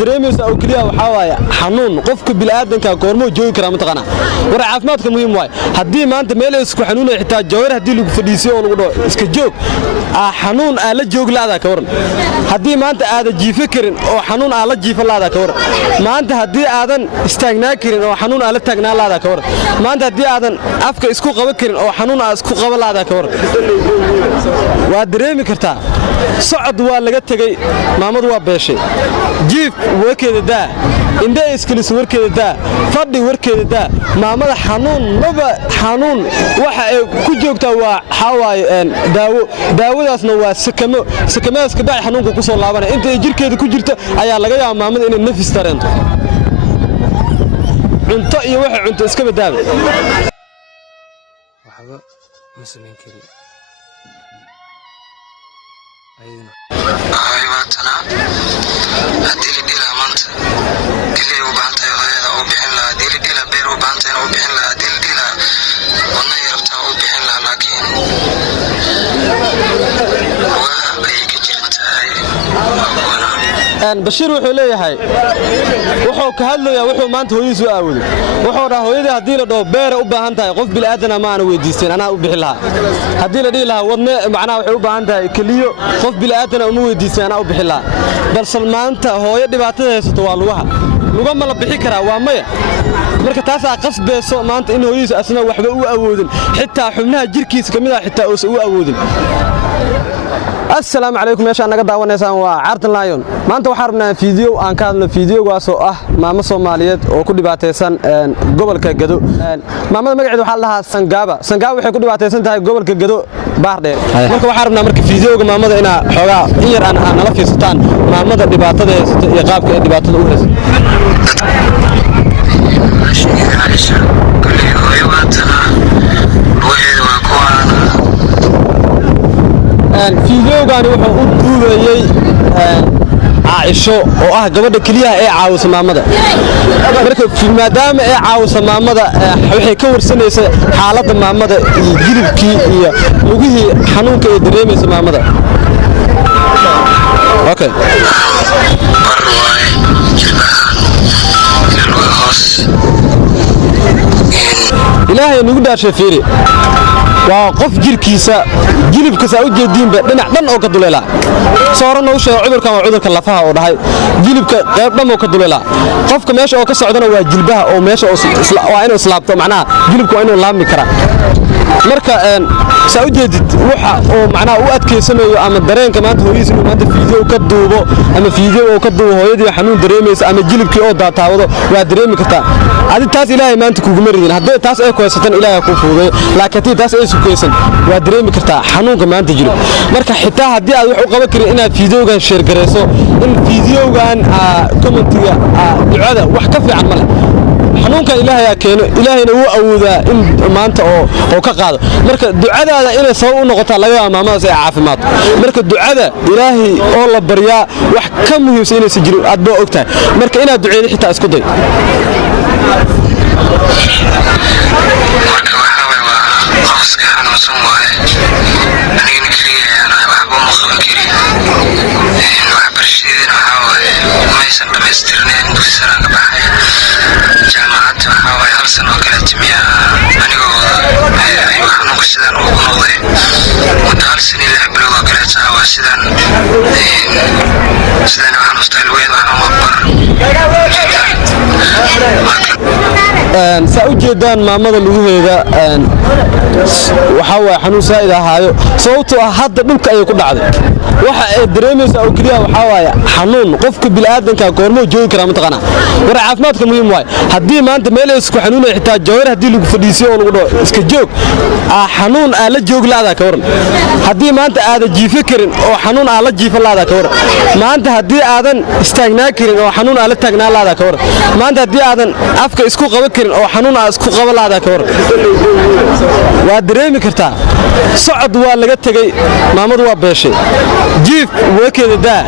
dareemayso oo kaliya waxa waaye xanuun qofka bilaadanka goormo joogi kara mataqana war caafimaadka muhiim waay hadii maanta meel isku xanuunay xitaa jawhar hadii lagu fadhiisiyo oo lagu dhaw iska joog xanuun aan la joog laada ka waran hadii maanta aad jiifo karin oo xanuun aan la jiifo laada ka waran maanta hadii aadan istaagnaa karin oo xanuun aan la taagnaa laada ka waran maanta hadii aadan afka isku qaban karin oo xanuun aan isku qaban laada ka waran waa dareemi kartaa socod waa laga tagay maamadu waa beeshay jiif warkeeda daa indha iskilis warkeeda daa fadhi warkeeda daa maamada xanuun maba xanuun waxa ay ku joogtaa waa xawaayo daawadaasna waa sakamaas ka baa xanuunka ku soo laabanay inta jirkeeda ku jirto ayaa laga yaabaa maamada inay nafis tareento cunto iyo waxa cunto iska badaaba waxba ma sameyn kari aywaatana haddii la dhila maanta keliya u baahantay hooyada u bixin lahaa haddii la dhila beer u baahantay u bixin lahaa haddii la dhila wadna yarabtaa u bixin lahaa laakiin waa ayay ka jirtahay bashiir wuxuu leeyahay wuxuu ka hadlayaa wuxuu maanta hooyadiisu aawooday wuxuu dhahay hooyada hadii la dhaho beer u baahan tahay qof bil aadan ma aan weydiisteen anaa u bixin lahaa hadii la dhigi lahaa wadna macnaa waxay u baahan tahay kaliyo qof bil aadan uma weydiisteen anaa u bixin lahaa balse maanta hooyo dhibaatada haysato waa lugaha ma la bixi karaa waa maya marka taas aa qasbayso maanta in hooyadiisu asna waxba u awoodin xitaa xubnaha jirkiisa kamid ah xitaa oo u awoodin السلام عليكم meesha naga daawanaysaan waa Cartan Lion maanta waxaan rabnaa fiidiyoo aan ka hadlo fiidiyoogaas oo ah maamo Soomaaliyeed oo ku dhibaataysan gobolka Gado maamada magaceedu waxa la dhahaa Sangaba waxay ku dhibaataysan tahay gobolka Gado Baardheer marka waxaan rabnaa marka fiidiyooga maamada ina xogaa in yar aan nala fiirsataan maamada dhibaatada haysta iyo qaabka ay dhibaatada u haysto fiidiyoogan wuxuu u duubayay Aisho oo ah gabadha kaliya ee caawisa maamada marka maadaama ay caawisa maamada waxay ka warsanaysaa xaaladda maamada iyo jilibkii iyo lugihii xanuunka ay dareemayso maamada okay ilaahay nagu dhaashay fiiri waa qof jirkiisa jilibkiisa u jeediinba dhinac dhan oo ka duleela soorana u sheego cudurkan waa cudurka lafaha oo dhahay jilibka qayb dhan oo ka duleela qofka meesha oo ka socdana waa jilbaha oo meesha waa inuu islaabto macnaha jilibku waa inuu laami kara marka saa u jeedid waxa oo macnaha u adkeysanayo ama dareenka maanta hooyadiisa inuu maanta fiidiyoo ka duubo ama fiidiyoo oo ka duubo hooyadii xanuun dareemaysa ama jilibkii oo daataawado waa dareemi kartaa adi taas ilaahay maanta kugu maridin haddii taas ay ku haysatan ilaahay ku fuudeeyo laakiin taas ay sukaysan waa dareemi kartaa xanuunka maanta jiro marka xitaa haddii aad wax u qaban karin inaad fiidiyoogan share gareyso in fiidiyoogan commentiga ducada wax ka fiican ma leh xanuunka ilaahay keeno ilaahayna uu awoodaa in maanta oo ka qaado marka ducadaada inay sabab u noqoto laga yaabo maamadaas ay caafimaad marka ducada ilaahay oo la baryaa wax ka muhiimsan inay si jiro aad baa ogtahay marka inaad duceeyo xitaa isku day سأوجدان مامada lugaheeda waxa waa xanuun saa'id ahaayo sababtoo ah hadda dhulka ay ku dhacday waxa ay dareemaysaa oo kaliya waxa waa xanuun qofka bilaadanka goormo joogi kara mataqana war caafimaadka muhiim waay hadii maanta meel isku xanuunay xitaa jawhar hadii lagu fadhiisiyo oo lagu dhaw iska joog xanuun aan la joog laada ka waran hadii maanta aad jiifo karin oo xanuun aan la jiifo laada ka waran maanta hadii aadan istaagnaa karin oo xanuun aan la taagnaa laada ka waran maanta hadii aadan afka isku qaban karin oo xanuun aan isku qaban laada ka waran waa dareemi kartaa socod waa laga tagay maamadu waa beeshay jiif warkeeda daa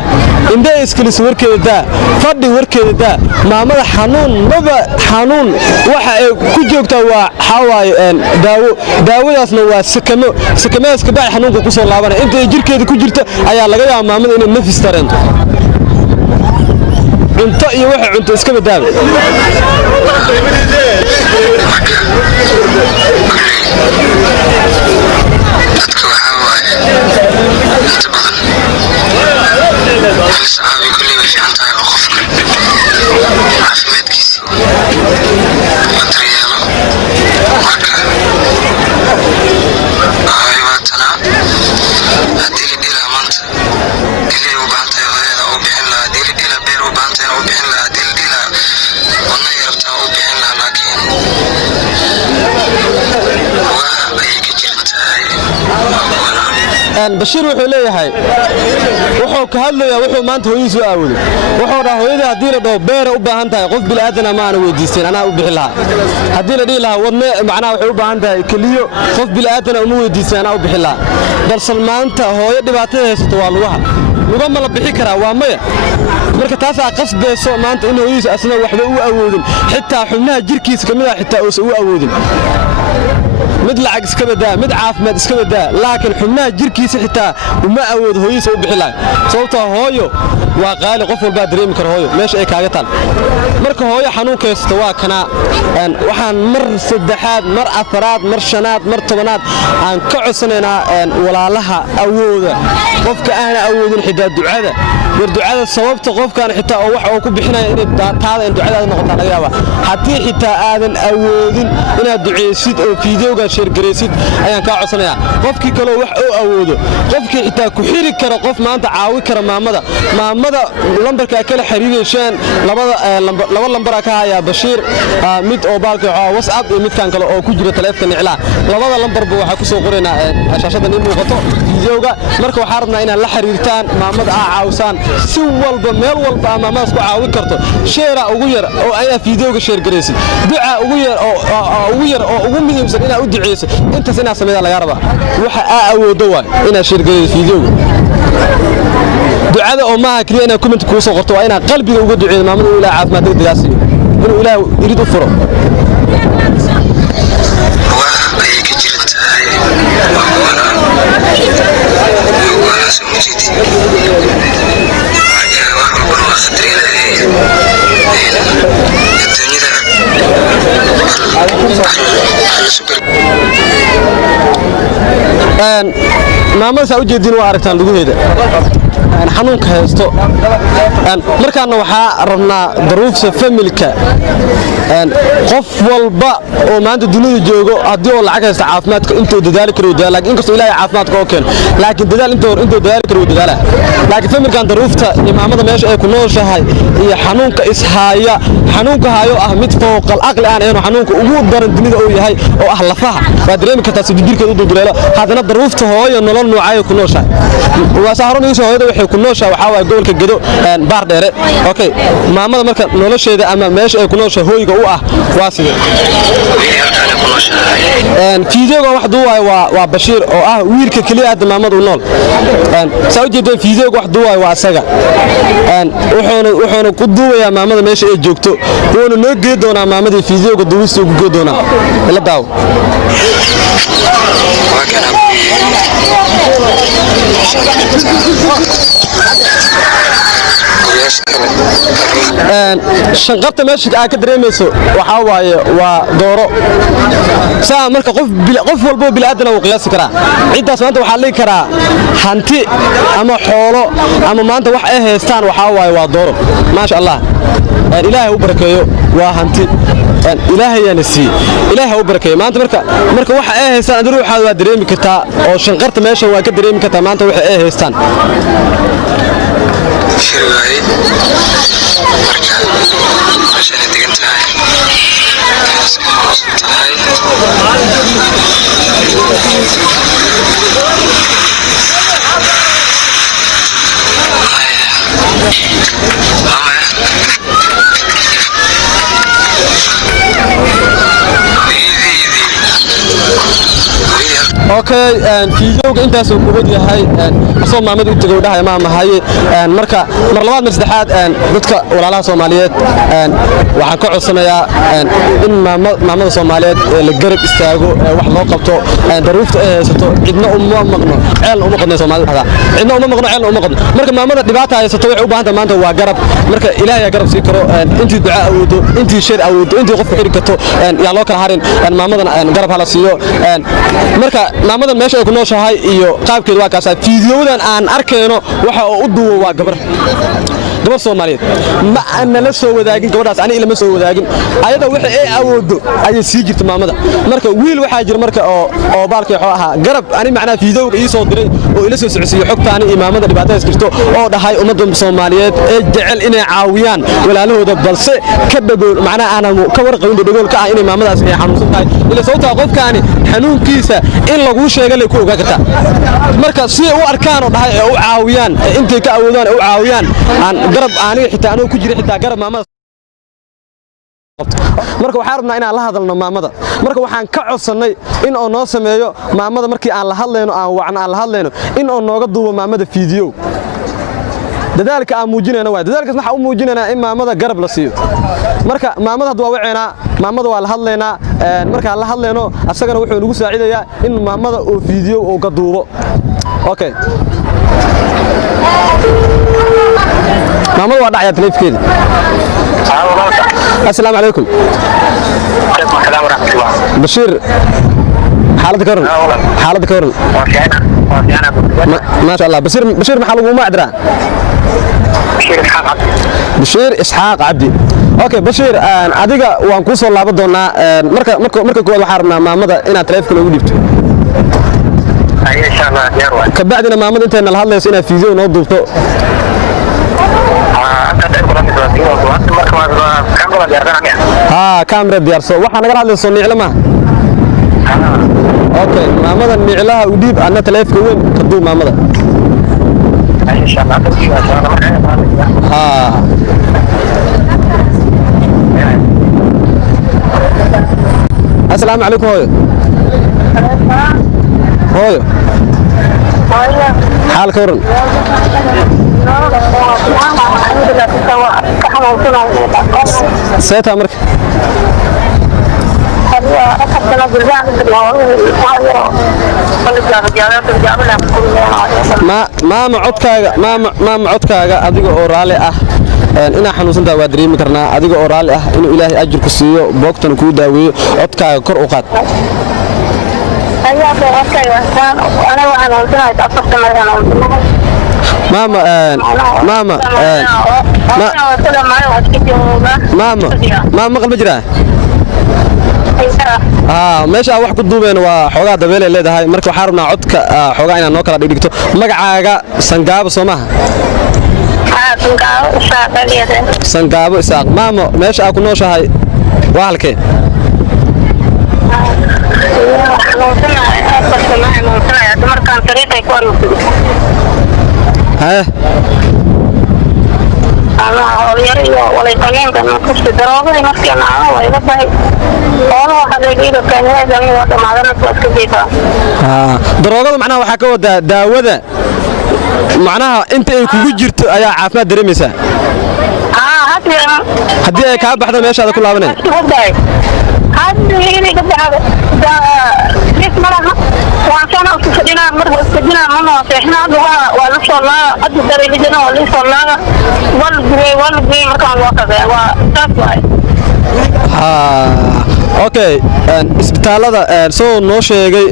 indha iskilis warkeeda daa fadhi warkeeda daa maamada xanuun maba xanuun waxa ay ku joogtaa waa xawaayo daawadaasna waa sakamaas ka baa xanuunka ku soo laabanay inta jirkeeda ku jirto ayaa laga yaabaa maamada inay nafis tareento cunto iyo waxa cunto iska badaabe dadka waxaa waaye inta badan saabi kulli way fiican tahay oo qofka caafimaadkiisa la daryeelo marka aywaatana haddii la dhilaa maanta ilay u baahan tahay hooyada u bixin lahaa haddii la dhilaa beer u baahan tahay u bixin lahaa haddii la dhilaa wadna yarabtaa u bixin lahaa laakiin Bashir wuxuu leeyahay wuxuu ka hadlayaa wuxuu maanta hooyadiisu awooday wuxuu dhahay hooyada hadii la dhaho beer u baahan tahay qof bil aadan ma aan weydiisteen anaa u bixi lahaa hadii la dhigi lahaa wadna macnaa waxay u baahan tahay kaliyo qof bil aadan uma weydiisteen anaa u bixi lahaa balse maanta hooyo dhibaatada haysato waa lugaha ma la bixi karaa waa maya marka taas aa qasbayso maanta in hooyadiisu asna waxba u awoodin xitaa xubnaha jirkiisa kamid ah xitaa oo u awoodin mid lacag iska badaa mid caafimaad iska badaa laakiin xubnaha jirkiisa xitaa uma awood hooyadiisa u bixi lahay sababtoo hooyo waa qaali qof walba dareemi karo hooyo meesha ay kaaga taal marka hooyo xanuunka haysto waa kana waxaan mar saddexaad mar afaraad mar shanaad mar tobanaad aan ka codsanaynaa walaalaha awooda qofka aan awoodin xitaa ducada ducada sababta qofkan xitaa oo wax uu ku bixinayo in taada in ducada noqoto laga yaaba hadii xitaa aadan awoodin inaad duceysid oo fiidiyowga share gareysid ayaan ka codsanayaa qofkii kale wax uu awoodo qofkii xitaa ku xiri kara qof maanta caawi kara maamada lambarka kala xiriireysaan laba lambar ka haya Bashir mid oo baalka WhatsApp iyo mid kan kale oo ku jira taleefanka niclaa labada lambarba waxa ku soo qoraynaa shaashada in muuqato fiidiyowga marka waxa rabnaa inaad la xiriirtaan maamada caawsaan si walba meel walba maamada isku caawi karto share ugu yar oo ayaa fiidiyowga share gareysid duca ugu yar oo ugu muhiimsan inaad u duceyso intaas inaad sameeyda laga rabaa waxa awoodo waa inaad share gareysid fiidiyowga ducada oo maaha kaliya inaad comment ku soo qorto waa inaad qalbiga uga duceeyo maamada Ilaahay caafimaad degdeg siiyo inuu Ilaahay irid u furo maamada saa u jeedin waa aragtaan lugaheeda xanuunka haysto markaana waxaa rabnaa daruufta familka qof walba oo maanta dunida joogo hadii oo lacag haysta caafimaadka intuu dadaali karo dadaal laakiin inkastoo Ilaahay caafimaadka oo keen laakiin dadaal intuu dadaali karo dadaala laakiin familkan daruufta imaamada meesha ay ku nooshahay iyo xanuunka haayo ah mid fooqal aqli aan ahayn xanuunka ugu daran dunida oo yahay oo ah lafaha waa dareemi kartaa si jirkeedu u duleelo hadana daruufta hooyo nolol noocay ku nooshahay waa saaran iyo hooyada waxay ku nooshahay waxa waa gobolka Gedo baar dheere okay maamada marka nolosheeda ama meesha ay ku nooshahay hooyga u ah waa sidee fiidiyowga wax duwaay waa Bashir oo ah wiilka kaliya hadda maamada u nool soo jeedeen fiidiyowga wax duwaay waa asaga wuxuuna ku duwayaa maamada meesha ay joogto wuxuuna noo geey doonaa maamada fiidiyowga duwista ugu geey doonaa ila daaw shanqarta meesha aad ka dareemayso waxa waaye waa dooro saa marka qof walba bil aadan uu qiyaasi karaa ciidaas maanta waxa la karaa hanti ama xoolo ama maanta wax ay haystaan waxa waaye waa dooro ma sha Allah Ilaahay u barakeeyo waa hanti Ilaahay yana si Ilaahay u barakeeyo maanta marka waxa ay haystaan adigu waxa dareemi kartaa oo shanqarta meesha waa ka dareemi kartaa maanta waxa ay haystaan شرواي مركا عشان دقنت هاي okay fiidiyowga intaas uu kubad yahay asoo maamada u tagay dhahay ma mahaye marka mar labaad mar saddexaad dadka walaalaha Soomaaliyeed waxaan ka codsanayaa in maamada Soomaaliyeed la garab istaago wax loo qabto daruufta ay haysato cidna uma maqno ceel uma qodno Soomaalida cidna uma maqno ceel uma qodno marka maamada dhibaato haysato waxay u baahan tahay maanta waa garab marka Ilaahay garab sii karo intii ducaa awoodo intii shir awoodo intii qof xiri karto yaa loo kala harin maamadan garab hala siiyo marka maamadan meesha ay ku nooshahay iyo qaabkeed waa kaasa fiidiyowdan aan arkayno waxa uu u duubo waa gabar Soomaaliyeed ma ana la soo wadaagin gabadhaas ani ilama soo wadaagin ayada waxa ay awoodo ayay sii jirtay maamada marka wiil waxa jir marka oo baalkii xoo ahaa garab ani macnaa fiidiyowga ii soo diray oo ila soo socodsiyo xogtaani imaamada dhibaatadaas jirto oo dhahay ummadda Soomaaliyeed ee jecel inay caawiyaan walaalahooda balse ka dhagool macnaa aanan ka warqabin dhagool ka ah in imaamadaas ay xanuunsan tahay ila sababta qofkaani xanuunkiisa in lagu sheego la ku ogaa kartaa marka si uu arkaan oo dhahay oo caawiyaan intay ka awoodaan oo caawiyaan aan garab aniga xitaa anoo ku jira xitaa garab maamada marka waxaan rabnaa inaan la hadalno maamada marka waxaan ka codsanay in oo noo sameeyo maamada markii aan la hadlayno aan wacna aan la hadlayno in oo nooga duubo maamada fiidiyow dadaalka aan muujinayna waa dadaalkaas waxa uu muujinaynaa in maamada garab la siiyo marka maamada hadda waa waceena maamada waa la hadlaynaa marka la hadlayno asagana wuxuu nagu saacidayaa in maamada oo fiidiyow oo ka duubo okay maamada waa dhacaya teleefkeeda السلام عليكم. وعليكم السلام ورحمة الله. بشير حالتك كورن حالتك كورن ما شاء الله بشير محل ما أدرى بشير إسحاق عبدي اوكي بشير adiga waan ku soo laaban doonaa marka koowaad waxaan rabnaa maamada inaad telefoon ugu dhibto insha Allah diyaar waa ka bacdina maamada inta la hadlayso inaad fiideo noo duubto كاميرا ديارسو waxaa naga hadlayso niclo ma okay maamada niclaha u dhiib ana telefoonka weyn ka duub maamada insha Allah السلام عليكم هوي حالك ورن سيتها مرك ما معودكاga adiga oo raali ah ina xanuunsantaa waa dareemi karnaa adiga oo raali ah inuu Ilaahay ajir ku siiyo boogtan ku daaweeyo codkaaga kor u qaad ماما قلب جرا meesha wax ku duubeen waa xogaa dabeelay leedahay marka waxaan rabnaa codka xogaa inaan noo kala dhigto magacaaga sangaabo Soomaha sangaabo isaaq maamo meesha aad ku nooshahay waa halkee daroogada macnaha waxaa ka wadaa daawada macnaha inta ay kugu jirto ayaa caafimaad dareemaysaa haddii ay kaa baxdo meeshaada ku laabanay اوكي isbitaalada soo noo sheegay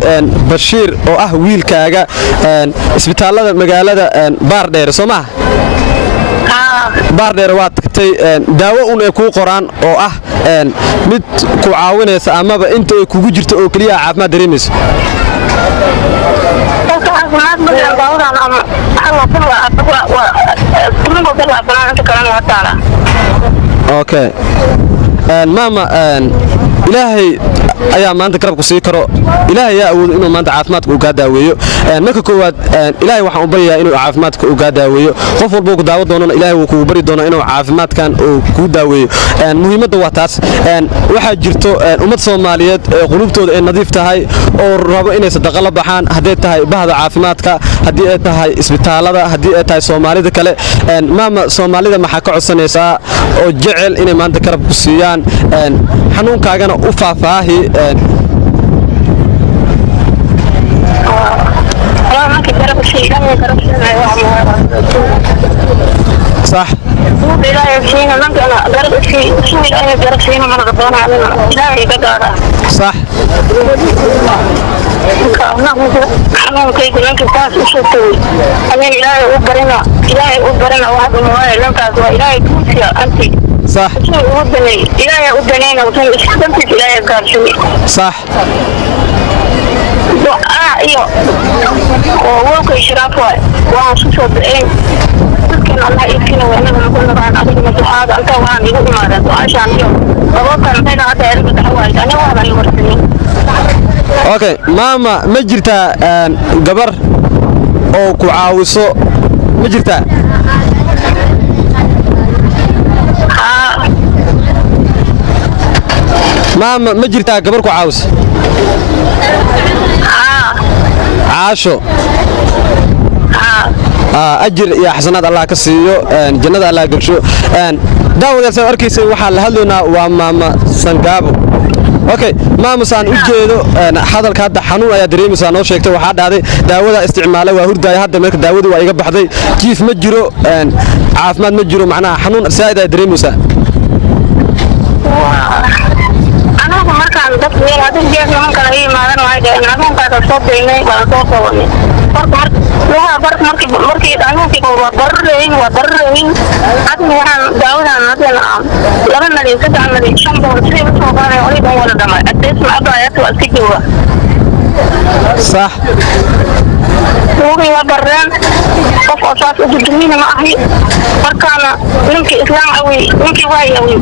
Bashiir oo ah wiilkaaga isbitaalada magaalada Baardheer Soomaa Baardheer waa tagtay daawo un ay ku qoraan oo ah mid ku caawinaysa amaba inta ay kugu jirto oo kaliya caafimaad dareemayso اوكي ماما إلهي ayaa maanta garabku sii karo ilaahay ayaa awoodo inuu maanta caafimaadka uu kaa daaweeyo marka koowaad ilaahay waxaan u baryayaa inuu caafimaadka uu kaa daaweeyo qof walba ku daawo doonana ilaahay wuu kugu bari doonaa inuu caafimaadkan uu kuu daaweeyo muhiimadda waa taas waxaa jirto ummad Soomaaliyeed ee qulubtooda ay nadiif tahay oo rabo inay sadaqa la baxaan haddii tahay bahda caafimaadka haddii ay tahay isbitaalada haddii ay tahay Soomaalida kale maama Soomaalida maxaa ka codsanaysaa oo jecel inay maanta garab ku siiyaan xanuunkaagana u faahfaahi صح صح صح صح ايوه ووقع اشراف وان شو بعين كان الله يكفينا وانا نقول عن اخي مسحاد انت وان يقول ما عشان يوم ووقع بين هذا يرد حوايج انا وانا يورثني اوكي ماما ما جرتا gabar oo ku caawiso ma jirta ماما ما جرتا gabar ku caawiso عاشو أجر يا حسنات الله كسيو جنة الله قرشو داود يا سوار كيسي وحال هلونا وماما سنقابو اوكي ماما سان ujeedo hadalka hadda xanuun ayaa dareemaysaa noo sheegtay waxa dhacday daawada isticmaalay waa hurday hadda marka daawadu waa iga baxday jiif ma jiro caafimaad ma jiro macnaha xanuun saa'id ay dareemaysaa markaan dad meel hadda jeer niman kale ay maadan waayeen nimankaas soo deynay baan soo qabanay markii dhaantii waa barreeyin hadda waxaan daawadan hadda laba nadi saddex nadi shan boqol sidii u soo qaaday oo idan wada dhamay adees ma abaayat waa iska jooga صح waa barreen qof asaas u dudumina ma ahi markaana ninkii islaam awi ninkii waayawi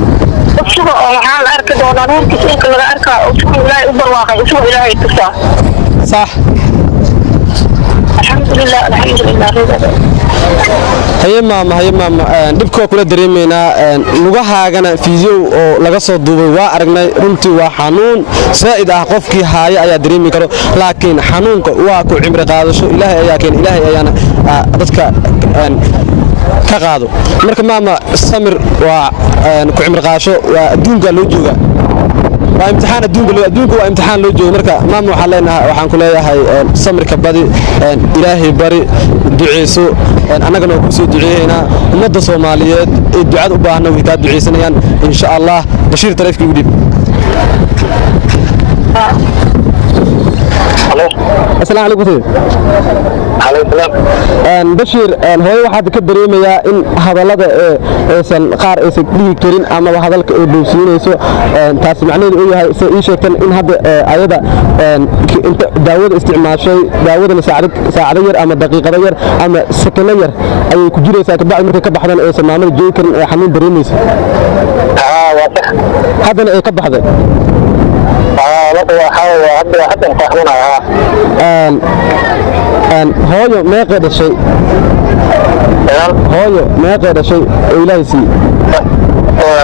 usuga oo waxaan la arki doonaa ruurkiis inka laga arkaa usuga ilaahay u barwaaqay usuga ilaahay tusaa صح alxamdulilah haye maama dhibkoo kula dareemaynaa lugahaagana fiideo oo laga soo duubay waa aragnay runtii waa xanuun saa'id ah qofkii haaya ayaa dareemi karo laakiin xanuunka waa ku cimri qaadasho ilaahay ayaa keen ilaahay ayaana dadka ka qaado marka maama samir waa ku cimri qaadasho waa adduunka loo jooga waa imtixaan adduunka waa imtixaan loo joogo marka maama waxaan ku leeyahay samirka badi ilaahay bari duceyso annagana oo ku soo duceeynaa ummadda Soomaaliyeed ee ducada u baahan way ka duceysanayaan insha Allah Bashiir taleefkii u dhib السلام عليكم سيدي عليكم السلام بشير هooyo waxaad ka dareemayaa in hadallada aysan qaar aysan dhigi karin ama hadalka ay doonsiinayso taas macnaheedu uu yahay soo ii sheegtan in hadda ayada inta daawada isticmaashay daawadana saacado yar ama daqiiqado yar ama sakano yar ayay ku jiraysaa ka bacdi markay ka baxdaan aysan maamada joogi karin ee xanuun dareemayso waa sax haddana ay ka baxday hooyo meeqay dhashay oo ilaahay siiyey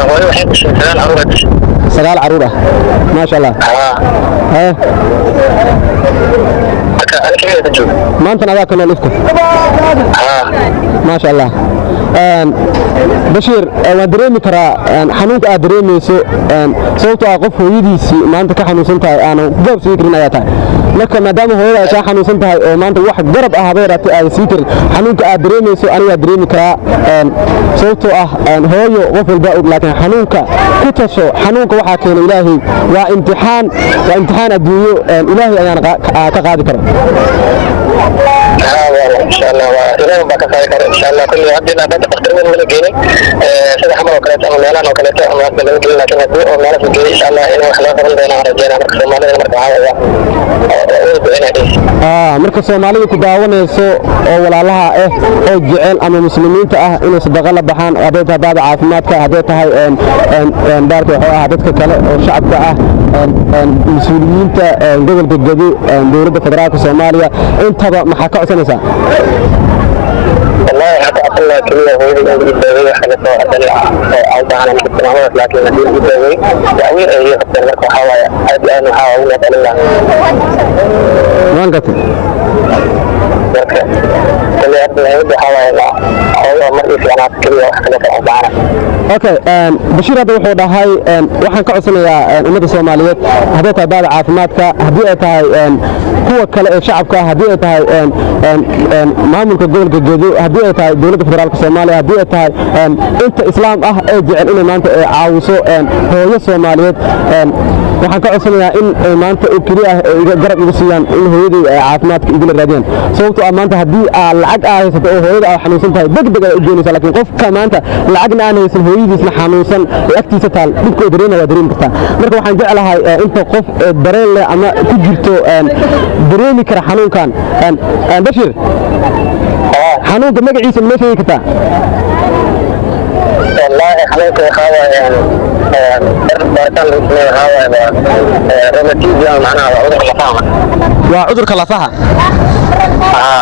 hooyo waxay dhashay 9 caruur dhashay 9 caruur ah maasha Allah maantana adaa ka nool ifka maasha Allah Bashiir waan dareemi karaa xanuunka aad dareemayso sababtoo ah qof hooyadiisii maanta ka xanuunsan tahay aan gaab sii karin ayaa tahay marka maadaama hooyada ay ka xanuunsan tahay oo maanta wax garab ah habeeraatay aad sii karin xanuunka aad dareemayso aniga dareemi karaa sababtoo ah hooyo qof walba og laakiin xanuunka ku tasho xanuunka waxa keenay ilaahay waa imtixaan adduunyo ilaahay ayaan ka qaadi karo والله ان شاء الله والى ما كفايه ان شاء الله كل يوم عندنا بعد اكثر من جيني سيده حمر وكلات او ميلان وكلات او ما بنقول لكن هدي او ميلان في ان شاء الله انه خلاص قبلنا رجينا marka Soomaalida marka marka Soomaalida ku daawanayso oo walaalaha ah oo jecel ama muslimiinta ah inay sadaqa la baxaan haday tahay caafimaadka haday tahay daarka waxa dadka kale oo shacabka ah mas'uuliyiinta gobolka Gadow dowladda federaalka Soomaaliya intaba maxaa ka codsanaysaa والله حتى أقول كلية هو اللي يسوي حاجة سواء دليل أو دهنا من السماوات لكن اللي يسوي يعني هي أكثر لك وحاول أدي أنا حاول أدلل ما قلت كلية أدي حاول أو ما في أنا كلية حاجة سواء دهنا Okay Bashir hada wuxuu dhahay waxaan ka codsanayaa ummadda Soomaaliyeed haday tahay baad caafimaadka hadii ay tahay kuwa kale ee shacabka hadii ay tahay maamulka gobolka Gadow hadii ay tahay dowladda federaalka Soomaaliya hadii ay tahay inta islaam ah ee jecel inay maanta caawiso hooyo Soomaaliyeed waxaan ka codsanayaa in maanta oo kaliya ah garab ugu siiyaan in hooyadii caafimaadka idin raadiyaan sababtoo ah maanta hadii lacag haysato oo hooyada ay xanuunsan tahay degdeg ay u geynaysaa laakiin qofka maanta lacagna aan haysan hooyadiisna xanuunsan ee agtiisa taal dhibkooda dareena waa dareemi kartaa marka waxaan jeclahay inta qof dareen leh ama ku jirto dareemi kara xanuunkan Bashir xanuunka magaciisa ma sheegi kartaa والله حضرتك هذا بارتان هذا روماتيزم معناها عذر اللفاهة وعذرك اللفاهة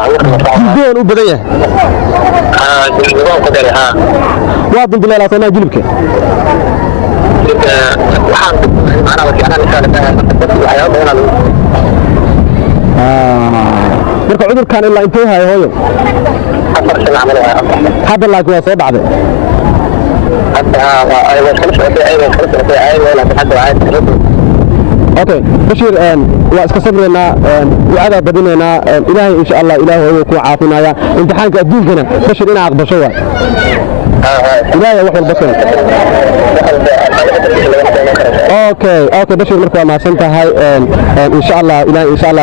عذر اللفاهة جلدون وبداية جلدون قدري واضن بالله لا سنة جلبك وحان معناها بس أنا مثال الحياة هنا marka cudurkan ilaa intee hayo hooyo hadda laakiin waa soo dhacday Okay Bashir waa iska sabreenaa ducada badineenaa ilaahay insha Allah ilaahay uu ku caafinaya imtixaanka adduunkana Bashir ina aqbasho waa ilaahay wax walba kale Okay Bashir marka waa maasan tahay insha Allah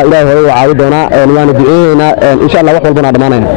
ilaahay uu caawi doona waana duceeyna insha Allah wax walba na dhamaanayna